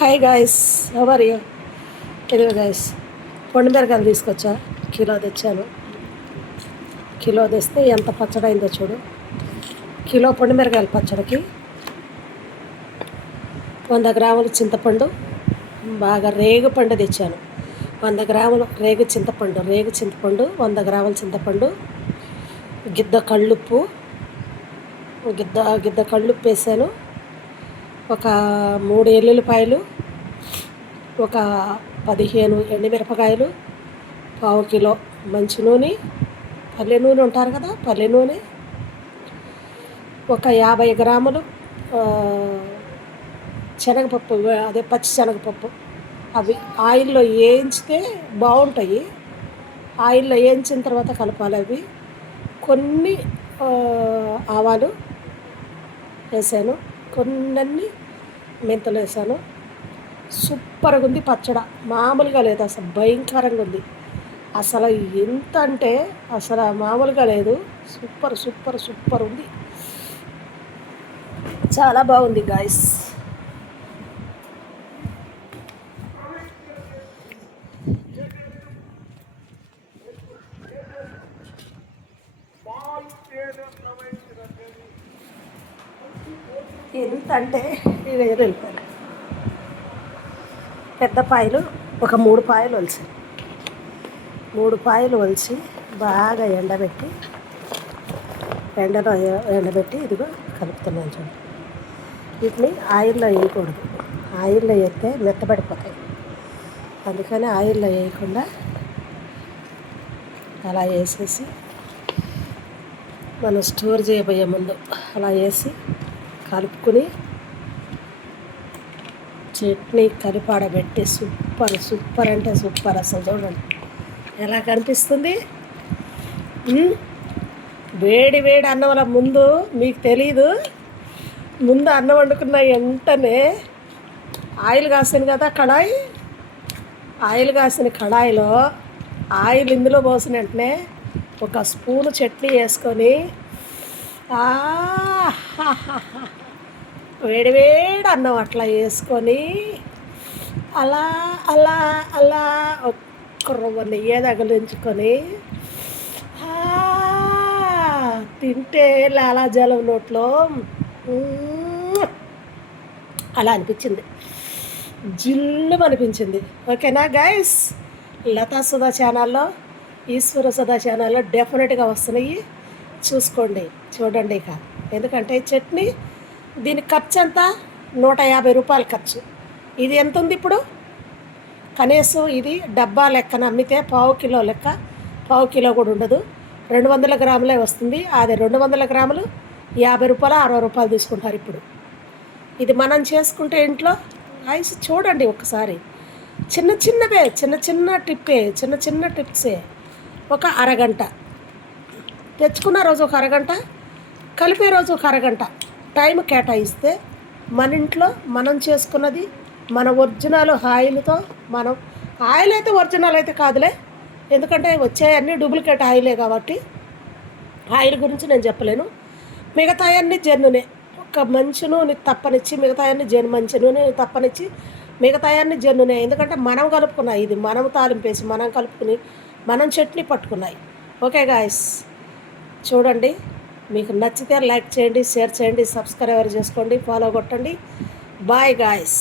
Hi guys, how are you? ఇదిగో guys, పొండి మిరకాయలు తీసుకొచ్చా. కిలో తెచ్చాను. కిలో తెస్తే ఎంత పచ్చడి అయిందో చూడు. కిలో పొండి మిరకాయల పచ్చడికి 100 గ్రాములు చింతపండు, బాగా రేగు పండు తెచ్చాను. 100 గ్రాములు రేగు చింతపండు 100 గ్రాముల చింతపండు, గిద్ద కళ్ళుప్పు, గిద్ద కళ్ళుప్పు వేసాను. ఒక 3 ఎల్లుల్లిపాయలు, ఒక 15 ఎండుమిరపకాయలు, పావు కిలో మంచి నూనె, పల్లె నూనె ఉంటారు కదా, పల్లె నూనె, ఒక 50 గ్రాములు శనగపప్పు, అదే పచ్చి శనగపప్పు. అవి ఆయిల్లో వేయించితే బాగుంటాయి. ఆయిల్లో వేయించిన తర్వాత కలపాలి. అవి కొన్ని ఆవాలు వేసాను, కొన్ని మెంతులు వేసాను. సూపర్గా ఉంది పచ్చడి, మామూలుగా లేదు, అసలు భయంకరంగా ఉంది. అసలు ఎంత అంటే అసలు మామూలుగా లేదు. సూపర్ సూపర్ సూపర్ ఉంది, చాలా బాగుంది గాయస్. ఎంత అంటే 20 రూపాయలు. పెద్ద పాయలు ఒక 3 పాయలు వలిసి 3 పాయలు వలిసి బాగా ఎండబెట్టి ఇదిగో కలుపుతున్నాను చూడండి. వీటిని ఆయిల్లో వేయకూడదు. ఆయిల్లో వేస్తే మెత్తబడిపోతాయి. అందుకని ఆయిల్లో వేయకుండా అలా వేసేసి మనం స్టోర్ చేయబోయే ముందు అలా వేసి కలుపుకుని చట్నీ కలిపాడబెట్టి సూపర్ సూపర్ అంటే సూపర్. అసలు చూడండి ఎలా కనిపిస్తుంది. వేడి వేడి అన్నంలో ముందు మీకు తెలీదు, ముందు అన్నం వండుకున్న వెంటనే ఆయిల్ కాసాను కదా, ఆయిల్ కాసిన కడాయిలో ఆయిల్ ఇందులో పోసిన వెంటనే ఒక స్పూను చట్నీ వేసుకొని వేడి వేడి అన్నం అట్లా వేసుకొని అలా అలా అలా ఒక్క రవ్వ నెయ్యి తగిలించుకొని తింటే లాలాజలం నోట్లో అలా అనిపించింది, జిల్లు అనిపించింది. ఓకేనా గైస్, లతా సుధా ఛానల్లో, ఈశ్వర సుధా ఛానల్లో డెఫినెట్గా వస్తున్నాయి, చూడండి. ఇక ఎందుకంటే చట్నీ దీని ఖర్చు ఎంత, 150 రూపాయలు ఖర్చు. ఇది ఎంత ఉంది ఇప్పుడు? కనీసం ఇది డబ్బా లెక్కన అమ్మితే పావు కిలో లెక్క, పావు కిలో కూడా ఉండదు, 200 గ్రాములే వస్తుంది. అది 200 గ్రాములు 50 రూపాయలు 60 రూపాయలు తీసుకుంటారు ఇప్పుడు. ఇది మనం చేసుకుంటే ఇంట్లో ఐస్ చూడండి ఒకసారి. చిన్న టిప్సే. ఒక అరగంట తెచ్చుకున్న రోజు, ఒక అరగంట కలిపే రోజు, ఒక అరగంట టైం కేటాయిస్తే మన ఇంట్లో మనం చేసుకున్నది, మన ఒరిజినల్ ఆయిల్తో, మనం ఆయిల్ అయితే ఒరిజినల్ అయితే కాదులే, ఎందుకంటే వచ్చాయన్నీ డూప్లికేట్ ఆయిలే కాబట్టి ఆయిల్ గురించి నేను చెప్పలేను. మిగతాయన్నీ జెన్నునే, ఒక మంచి నూనె తప్పనిచ్చి మిగతాయన్నీ మంచి నూనె తప్పనిచ్చి మిగతాయన్నీ జెన్నునే. ఎందుకంటే మనం కలుపుకున్నాయి, ఇది మనం తాలింపేసి మనం కలుపుకుని మనం చట్నీ పట్టుకున్నాయి. ఓకే గాయస్, చూడండి. మీకు నచ్చితే లైక్ చేయండి, షేర్ చేయండి, సబ్స్క్రైబర్ చేసుకోండి, ఫాలో కొట్టండి. Bye guys.